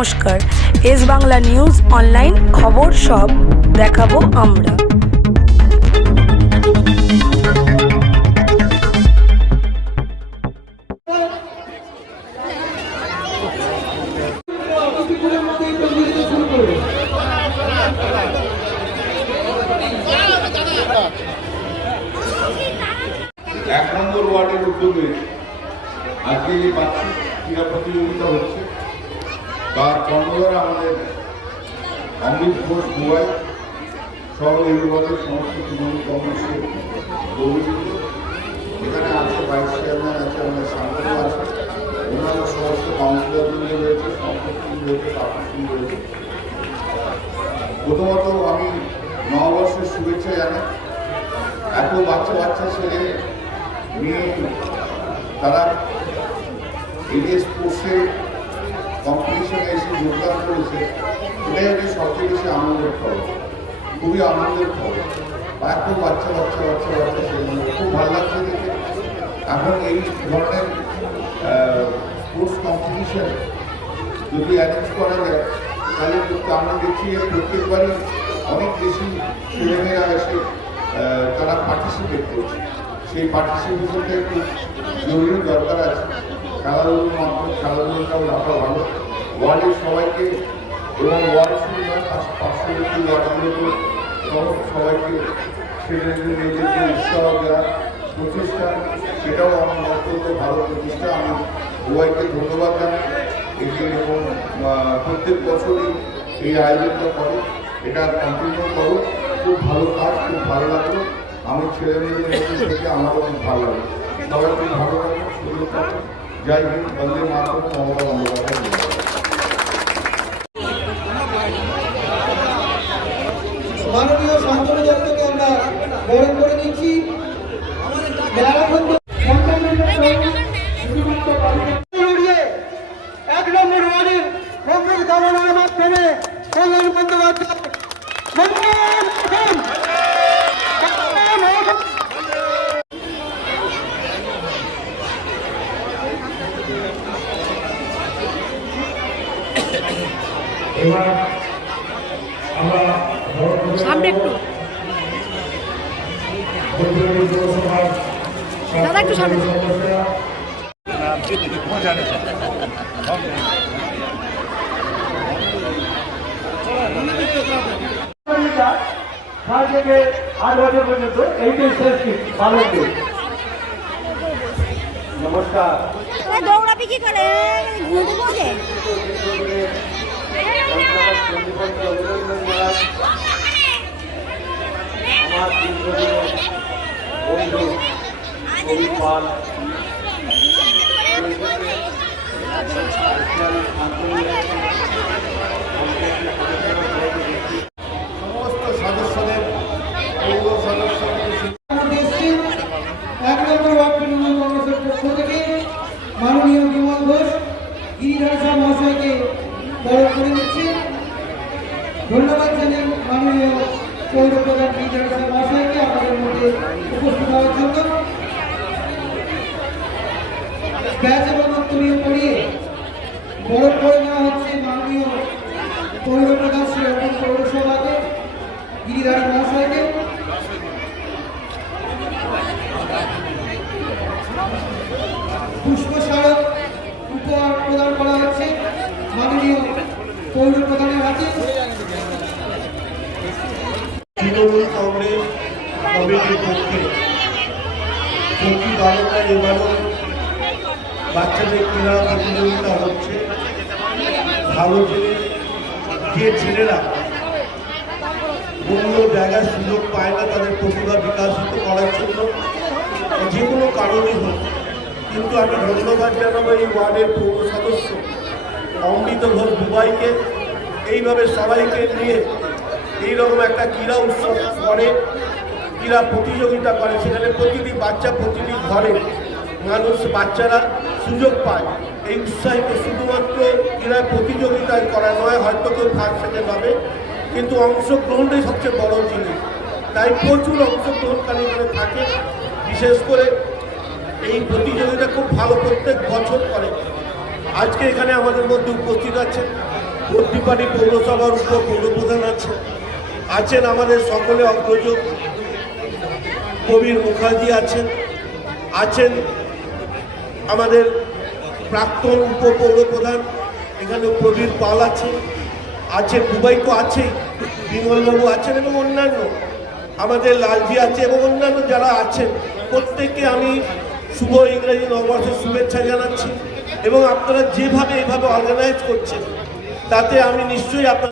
নমস্কার। S Bangla news online খবর সব দেখাবো আমরা। এক নম্বর ওয়ার্ডের উদ্যোগে আজকে যে বার্ষিক ক্রীড়া প্রতিযোগিতা হচ্ছে। তার কর্ণধার আমাদের অমৃত ঘোষ দুয়াই সহ ওয়ার্ডের সমস্ত তৃণমূল কংগ্রেসের গৌরবিত এখানে আছে ভাইস চেয়ারম্যান আছে, আমাদের সাংসদ আছে। অন্যান্য সমস্ত কাউন্সিলরবৃন্দ রয়েছে সংসদ রয়েছে পার্টি রয়েছে। প্রথমত আমি নববর্ষের শুভেচ্ছা জানাই। এত বাচ্চা বাচ্চা ছেলে, মেয়ে, তারা এই যে স্পোর্টসে কম্পিটিশনে এসে যোগদান করেছে, এটাই হচ্ছে সবচেয়ে বেশি আনন্দের খবর। খুবই আনন্দের খবর। এত বাচ্চা বাচ্চা বাচ্চা বাচ্চা খুব ভালো লাগছে দেখে। এখন এই ধরনের স্পোর্টস কম্পিটিশন যদি অ্যারেঞ্জ করা যায়, তাহলে আমরা দেখছি প্রত্যেকবারই অনেক বেশি ছেলেমেয়েরা এসে তারা পার্টিসিপেট করছে। সেই পার্টিসিপেশনটা একটু জরুরি দরকার আছে। খেলাধুলোর মাধ্যমে খেলাধুলোটাও রাখা ভালো। ওয়ার্ডের সবাইকে এবং ওয়ার্ড পার্শ্ববর্তী ওয়ার্ডগুলোতে সমস্ত সবাইকে মেয়েদের যে উৎসাহ দেওয়া প্রচেষ্টা, সেটাও আমার বক্তব্য ভালো প্রচেষ্টা। আমি সবাইকে ধন্যবাদ জানাই। একে এবং প্রত্যেক বছরই এই আয়োজনটা করে। এটা কন্টিনিউ করো। খুব ভালো কাজ, খুব ভালো লাগল। আমি ছেলে মেয়েদের থেকে আমার অনেক ভালো লাগে। সবাই খুব ভালো লাগল সুন্দর থাকো। যাই হিন্দ বন্দে মাতরম মাননীয় শান্তনু দত্তকে আমরা বরণ করে নিচ্ছি। এক নম্বর ওয়ার্ডের কংগ্রেস গভর্নরের মাধ্যমে কল্যাণ বন্দ্যোপাধ্যায় সামনে একটু। দাদা একটু সামনে। থেকে আট বছর পর্যন্ত এইটাই শেষ পালন নমস্কার। দৌড়াবি কি করে? ঘুরবো আমার বন্ধু পাল সমস্ত সদস্যদের পৌর সদস্যদের আমাদের এসছেন এক নম্বর ওয়ার্ড তৃণমূল কংগ্রেসের পক্ষ থেকে মাননীয় বিমল ঘোষ গিরিধর শাহ মহাশয়কে বড় করে দিচ্ছি ধন্যবাদ জানাই মাননীয় পৌর প্রধান গিরিধর মহাশয়কে আমাদের মধ্যে উপস্থিত হওয়ার জন্য। ব্যাচ এবং পড়িয়ে বড় করে নেওয়া হচ্ছে মাননীয় পৌর প্রধান শ্রী অর্পণ পৌরসভাকে গিরিধারী মহাশয়কে পুষ্প স্মারক উপহার প্রদান করা হচ্ছে মাননীয় পৌর প্রধানের হাতে তৃণমূল কংগ্রেস কমিটির পক্ষে চৌকি বারোটায় এবারও বাচ্চাদের ক্রীড়া প্রতিযোগিতা হচ্ছে। ভালো জিনিস যে ছেলেরা অন্য জায়গায় সুযোগ পায় না তাদের প্রতিভা বিকাশিত করার জন্য। যে কোনো কারণেই হোক। কিন্তু আমি ধন্যবাদ জানাব এই ওয়ার্ডের পৌর সদস্য। অমৃত ঘোষ দুবাইকে, এইভাবে সবাইকে নিয়ে এইরকম একটা ক্রীড়া উৎসব করে, ক্রীড়া প্রতিযোগিতা করে, সেখানে প্রতিটি বাচ্চা প্রতিটি ঘরে মানুষ, বাচ্চারা সুযোগ পায়। এই উৎসাহিত শুধুমাত্র ক্রীড়া প্রতিযোগিতায় করা নয়, হয়তো কেউ ফার্স্ট সেকেন্ড হবে, কিন্তু অংশগ্রহণটাই সবচেয়ে বড় জিনিস। তাই প্রচুর অংশগ্রহণকারী এখানে থাকে। বিশেষ করে এই প্রতিযোগিতা খুব ভালো প্রত্যেক বছর করে। আজকে এখানে আমাদের মধ্যে উপস্থিত আছেন পট্টিপাড়ি পৌরসভার উপ পৌরপ্রধান আছেন আছেন আমাদের সকলে অগ্রজ কবির মুখার্জি আছেন আছেন আমাদের প্রাক্তন উপ পৌরপ্রধান, এখানে প্রবীর পাল আছে আছে দুবাই তো আছেই বিমলবাবু আছেন এবং অন্যান্য আমাদের লালজি আছে এবং অন্যান্য যারা আছেন, প্রত্যেককে আমি শুভ ইংরেজি নববর্ষের শুভেচ্ছা জানাচ্ছি। এবং আপনারা যেভাবে এভাবে অর্গানাইজ করছেন তাতে আমি নিশ্চয়ই আপনার